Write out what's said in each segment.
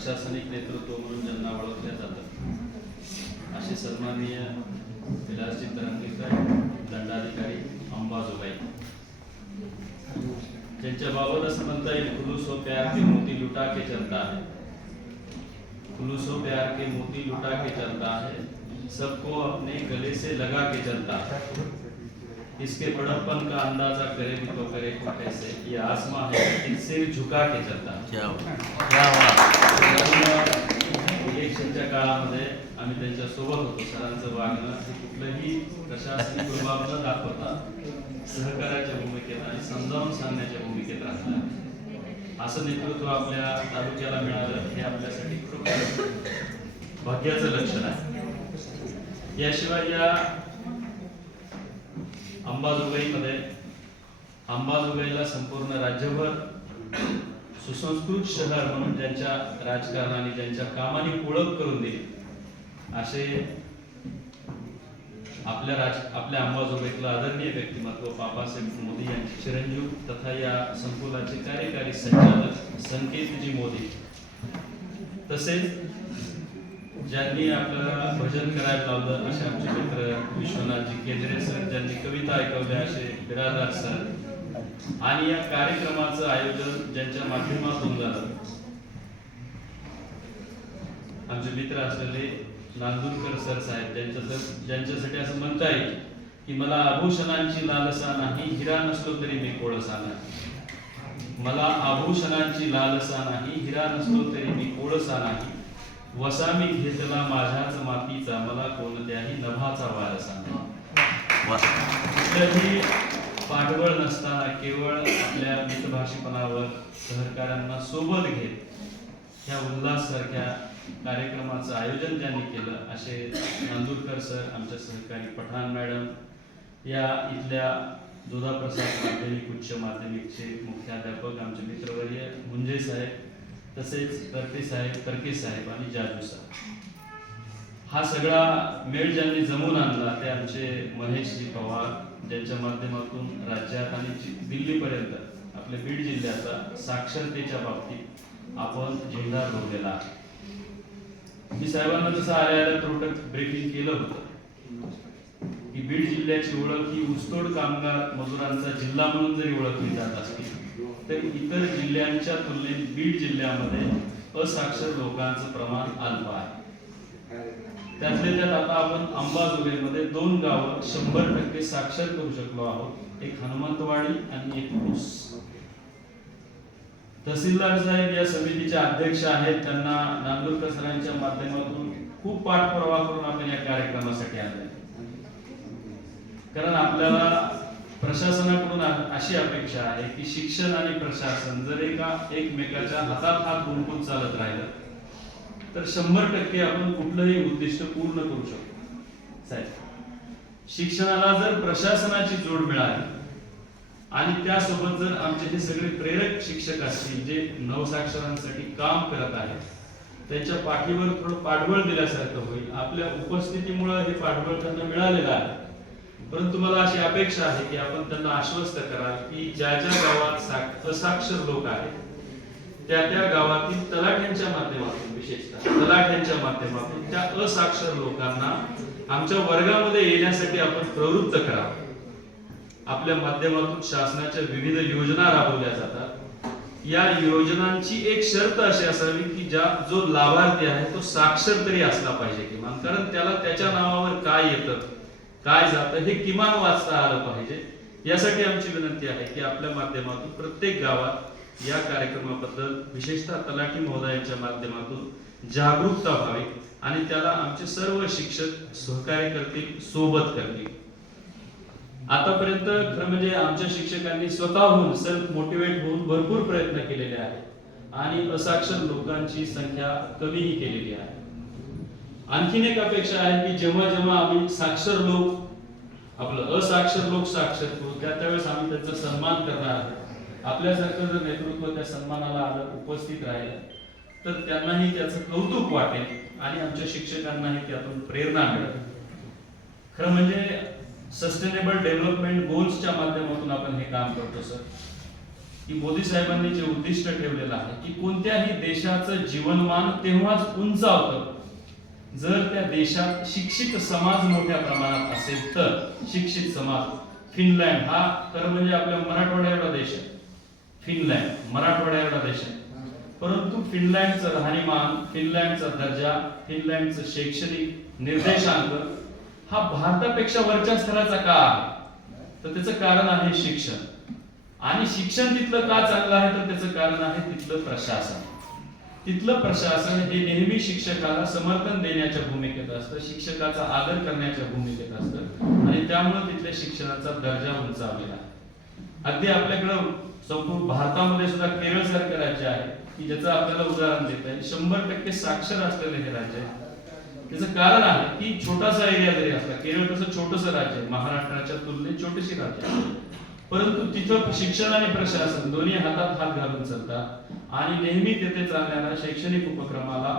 प्रशासनिक नेतृत्व म्हणून ज्यांना ओळखल्या जातात. असे सन्माननीय विलासजी तरंगेकर दंडाधिकारी अंबाजोगाई. ज्यांच्या बाबत असं म्हणता येईल खुलूस हो प्यार के मोती लुटा के चलता है. खुलूस हो प्यार के मोती लुटा के चलता है. सबको अपने गले से लगा के चलता है. इसके बड़प्पन का अंदाज़ा करे भी तो करे को कैसे ये आसमां है सिर झुका के चलता है। क्या बात। क्या इलेक्शनच्या काळामध्ये आम्ही त्यांच्यासोबत होतो. सरांचं वागणं हे कुठलंही प्रशासनिक प्रभाव न दाखवता सहकार्याच्या भूमिकेत आणि समजावून सांगण्याच्या भूमिकेत राहतात असं नेतृत्व आपल्या तालुक्याला मिळालं हे आपल्यासाठी खूप भाग्याचं लक्षण आहे. याशिवाय या अंबाजोगाईमध्ये अंबाजोगाईला संपूर्ण राज्यभर सुसंस्कृत शहर म्हणून ज्यांच्या राजकारणाने ज्यांच्या कामाने ओळख करून दिली. असे आपल्या राज आपल्या अंबाजोगाईतलं आदरणीय व्यक्तिमत्व बाबासाहेब मोदी यांचे चिरंजीव तथा या संकुलाचे कार्यकारी संचालक संकेतजी मोदी. तसेच ज्यांनी आपल्याला भजन करायला लावलं असे आमचे मित्र विश्वनाथजी केंद्रे सर ज्यांनी कविता ऐकवल्या असे बिरादार सर आणि या कार्यक्रमाचं आयोजन ज्यांच्या माध्यमातून झालं. आमचे मित्र असलेले नांदुरकर सर साहेब ज्यांच्या ज्यांच्यासाठी असं म्हणता येईल की मला आभूषणांची लालसा नाही हिरा नसलो तरी मी कोळसा नाही. मला आभूषणांची लालसा नाही हिरा नसलो तरी मी कोळसा नाही. वसा मी घेतला माझ्याच मातीचा मला कोणत्याही नभाचा वारसा नाही. पाठबळ नसताना केवळ आपल्या मितभाषीपणावर सहकाऱ्यांना सोबत घेत ह्या उल्हास सारख्या कार्यक्रमाचं आयोजन त्यांनी केलं. असे नांदूरकर सर आमच्या सहकारी पठाण मॅडम या इथल्या दुधाप्रसाद माध्यमिक उच्च माध्यमिकचे मुख्याध्यापक आमचे मित्रवर्य मुंजे साहेब तसेच करते साहेब करके साहेब आणि जाजू साहेब. हा सगळा मेळ ज्यांनी जमून आणला ते आमचे महेशजी पवार ज्यांच्या माध्यमातून राज्यात आणि दिल्लीपर्यंत आपल्या बीड जिल्ह्याचा साक्षरतेच्या बाबतीत आपण झेंडा रोवलेला आहे. मी साहेबांना जसं आल्या आल्या थोडं केलं होतं की बीड जिल्ह्याची ओळख ही ऊसतोड कामगार मजुरांचा जिल्हा म्हणून जरी ओळखली जात असली तर इतर जिल्ह्यांच्या तुलनेत बीड जिल्ह्यामध्ये असाक्षर लोकांचं प्रमाण अल्प आहे. त्यातले त्यात आता आपण अंबाजोगाईमध्ये दोन गावं शंभर टक्के साक्षर करू शकलो आहोत. एक हनुमंतवाडी आणि एक ऊस. तहसीलदार साहेब या समितीचे अध्यक्ष आहेत. त्यांना नांदुरकर सरांच्या माध्यमातून खूप पाठपुरावा करून आपण या कार्यक्रमासाठी आले कारण आपल्याला प्रशासनाकडून अशी अपेक्षा आहे की शिक्षण आणि प्रशासन जर एका एकमेकाच्या हातात हात गुंफून चालत राहिलं तर शंभर टक्के आपण कुठलंही उद्दिष्ट पूर्ण करू शकतो. साहेब शिक्षणाला जर प्रशासनाची जोड मिळाली आणि त्यासोबत जर आमचे हे सगळे प्रेरक शिक्षक असतील जे नवसाक्षरांसाठी काम करत आहेत त्यांच्या पाठीवर थोडं पाठबळ दिल्यासारखं होईल. आपल्या उपस्थितीमुळे हे पाठबळ त्यांना मिळालेलं आहे. परंतु मला अशी अपेक्षा आहे की आपण त्यांना आश्वस्त कराल की ज्या ज्या गावात साक्ष असाक्षर लोक आहेत त्या त्या गावातील तलाठ्यांच्या माध्यमातून विशेषतः तलाठ्यांच्या माध्यमातून त्या असाक्षर लोकांना आमच्या वर्गामध्ये येण्यासाठी आपण प्रवृत्त करावं. आपल्या माध्यमातून शासनाच्या विविध योजना राबवल्या जातात. या योजनांची एक शर्त अशी असावी की ज्या जो लाभार्थी आहे तो साक्षर तरी असला पाहिजे किमान. कारण त्याला त्याच्या नावावर काय येतं काय जातं हे किमान वाचता आलं पाहिजे. यासाठी आमची विनंती आहे की आपल्या माध्यमातून प्रत्येक गावात या कार्यक्रमाबद्दल विशेषतः तलाठी महोदयांच्या माध्यमातून जागरूकता व्हावी आणि त्याला आमचे सर्व शिक्षक सहकार्य करतील सोबत करतील. आतापर्यंत खरं म्हणजे आमच्या शिक्षकांनी स्वतःहून सेल्फ मोटिवेट होऊन भरपूर प्रयत्न केलेले आहेत आणि असाक्षर लोकांची संख्या कमीही केलेली आहे. आणखीन एक अपेक्षा आहे की जेव्हा जेव्हा आम्ही साक्षर लोक आपलं असाक्षर लोक साक्षर करू त्या त्यावेळेस आम्ही त्यांचा सन्मान करणार आहोत. आपल्यासारखं जर नेतृत्व त्या सन्मानाला आलं उपस्थित राहिलं तर त्यांनाही त्याचं कौतुक वाटेल आणि आमच्या शिक्षकांनाही त्यातून प्रेरणा मिळेल. खरं म्हणजे सस्टेनेबल डेव्हलपमेंट गोल्सच्या माध्यमातून आपण हे काम करतो सर की मोदी साहेबांनी जे उद्दिष्ट ठेवलेलं आहे की कोणत्याही देशाचं जीवनमान तेव्हाच उंचावतं जर त्या देशात शिक्षित समाज मोठ्या प्रमाणात असेल तर शिक्षित समाज फिनलँड हा खरं म्हणजे आपल्या मराठवाड्या एवढा देश आहे. फिनलँड मराठवाड्याला देश आहे. परंतु फिनलँडचं राहणीमान फिनलँडचा दर्जा फिनलँडचं शैक्षणिक निर्देशांक हा भारतापेक्षा वरच्या स्तराचा का आहे? तर त्याचं कारण आहे शिक्षण. आणि शिक्षण तिथलं का चांगलं आहे? तर त्याचं कारण आहे तिथलं प्रशासन. तिथलं प्रशासन हे नेहमी शिक्षकाला समर्थन देण्याच्या भूमिकेत असतं शिक्षकाचा आदर करण्याच्या भूमिकेत असतं. आणि त्यामुळे तिथल्या शिक्षणाचा दर्जा उंचावलेला आहे. अगदी आपल्याकडं संपूर्ण भारतामध्ये सुद्धा केरळ सारखं राज्य आहे की ज्याचं आपल्याला उदाहरण देत आहे शंभर टक्के साक्षर असलेलं हे राज्य आहे. त्याचं कारण आहे की छोटासा एरिया जरी असला केरळ तसं छोटस राज्य आहे. महाराष्ट्राच्या तुलनेत छोटीशी राज्य आहे. परंतु तिथं शिक्षण आणि प्रशासन दोन्ही हातात हात घालून चालतात आणि नेहमी तेथे चालणाऱ्या शैक्षणिक उपक्रमाला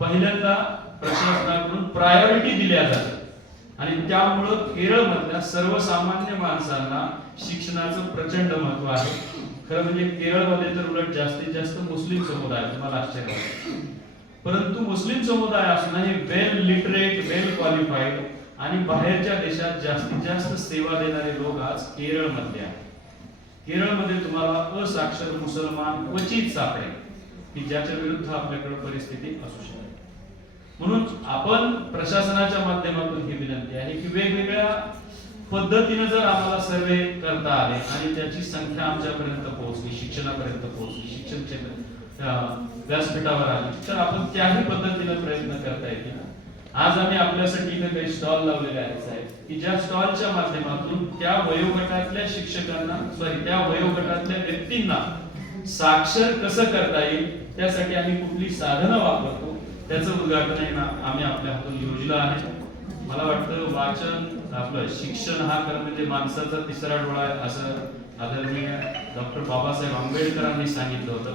पहिल्यांदा प्रशासनाकडून प्रायोरिटी दिल्या जाते आणि त्यामुळं केरळमधल्या सर्वसामान्य माणसांना शिक्षणाचं प्रचंड महत्त्व आहे. खरं म्हणजे केरळमध्ये तर उलट जास्तीत जास्त मुस्लिम समुदाय तुम्हाला आश्चर्य वाटेल. परंतु मुस्लिम समुदाय असणं हे वेल लिटरेट वेल क्वालिफाईड आणि बाहेरच्या देशात जास्तीत जास्त सेवा देणारे लोक आज केरळमधले आहेत. केरळमध्ये तुम्हाला असाक्षर मुसलमान क्वचित सापडेल की ज्याच्या विरुद्ध आपल्याकडे परिस्थिती असू शकते. म्हणून आपण प्रशासनाच्या माध्यमातून ही विनंती आहे की वेगवेगळ्या पद्धतीने जर आम्हाला सर्वे करता आले आणि त्याची संख्या आमच्यापर्यंत पोहोचली शिक्षणापर्यंत पोहोचली शिक्षण क्षेत्र व्यासपीठावर आली तर आपण त्याही पद्धतीने प्रयत्न करता येतील आज आम्ही आपल्यासाठी इथे काही स्टॉल लावलेले आहेत साहेब की ज्या स्टॉलच्या माध्यमातून त्या वयोगटातल्या शिक्षकांना सॉरी त्या वयोगटातल्या व्यक्तींना साक्षर कसं करता येईल त्यासाठी आम्ही कुठली साधनं वापरतो त्याचं उद्घाटन आहे ना आम्ही आपल्या हातून योजलं आहे. मला वाटतं वाचन आपलं शिक्षण हा खरं म्हणजे माणसाचा तिसरा डोळा आहे असं आदरणीय डॉक्टर बाबासाहेब आंबेडकरांनी सांगितलं होतं.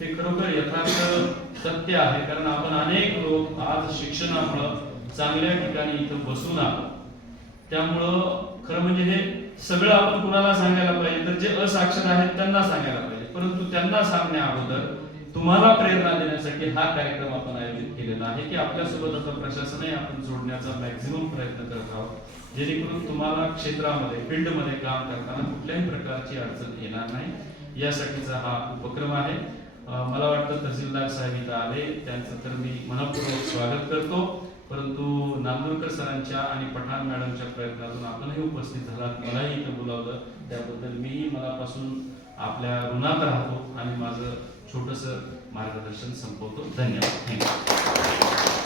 ते खरोखर यथार्थ सत्य आहे कारण आपण अनेक लोक आज शिक्षणामुळं चांगल्या ठिकाणी इथं बसून आहोत. त्यामुळं खरं म्हणजे हे सगळं आपण कुणाला सांगायला पाहिजे? तर जे असाक्षर आहेत त्यांना सांगायला पाहिजे. परंतु त्यांना सांगण्या अगोदर तुम्हाला प्रेरणा देण्यासाठी हा कार्यक्रम आपण आयोजित केलेला आहे की आपल्यासोबत आता प्रशासनही आपण जोडण्याचा मॅक्झिमम प्रयत्न करत आहोत. जेणेकरून तुम्हाला क्षेत्रामध्ये फील्डमध्ये काम करताना कुठल्याही प्रकारची अडचण येणार नाही. यासाठीचा हा उपक्रम आहे. मला वाटतं तहसीलदार साहेब इथं आले. त्यांचं तर मी मनपूर्वक स्वागत करतो. परंतु नांदूरकर सरांच्या आणि पठाण मॅडमच्या प्रयत्नातून आपणही उपस्थित झालात. मलाही इथं बोलावलं. त्याबद्दल मीही मनापासून आपल्या ऋणात राहतो आणि माझं छोटस मार्गदर्शन संपवतो. धन्यवाद. थँक्यू.